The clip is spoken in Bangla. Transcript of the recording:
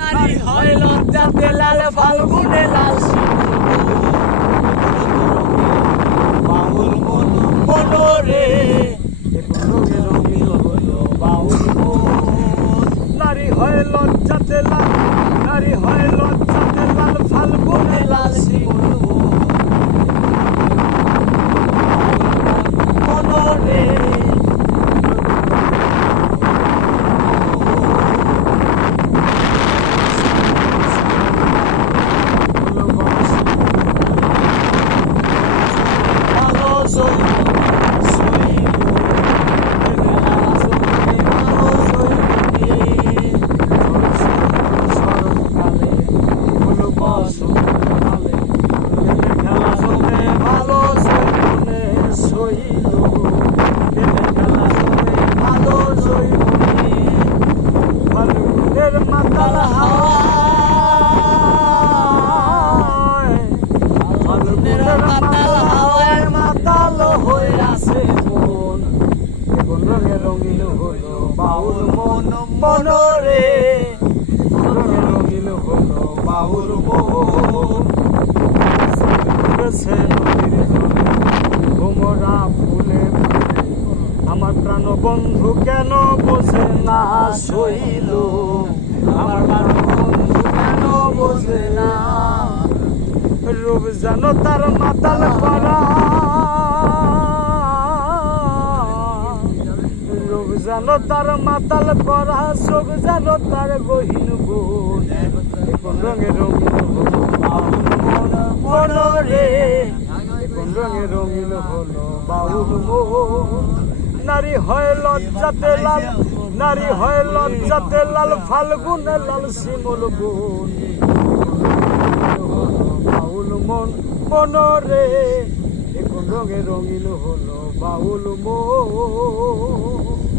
নারী হয় লজ্জাতে লাল ফাল্গুনে লাল বাউল মন মনোরে রঙে রঙিন হলো বাউল মন। নারী হয় লজ্জাতে লাল, নারী হয় লজ্জাতে লাল ফাল্গুনে লাল শিমুল মনোরে মাতাল ফাল্গুনের মাতাল হাওয়ায় মাতাল হয়ে আছে মন। কোন রঙে রঙিন হলো বাউল মন মনোরে রঙে রঙিন হলো বাউল মন। ভোমরা ফুলে আমার প্রাণ বন্ধু কেন বোঝে না সইল আমার প্রাণ বন্ধু কেন বোঝে না। রূপ যেন তার মাতাল করা, রূপ যেন তার মাতাল করা, চোখ যেন তার গহীন বোন। কোন রঙে রঙিন হলো বাউল মন মনোরে কোন রঙে রঙিন হলো বাউল মন। নারী হয় লজ্জাতে লাল, নারী হয় লজ্জাতে লাল ফাল্গুনে লাল শিমুল বোন। বাউল মন মনোরে কোন রঙে রঙিন হলো বাউল মন।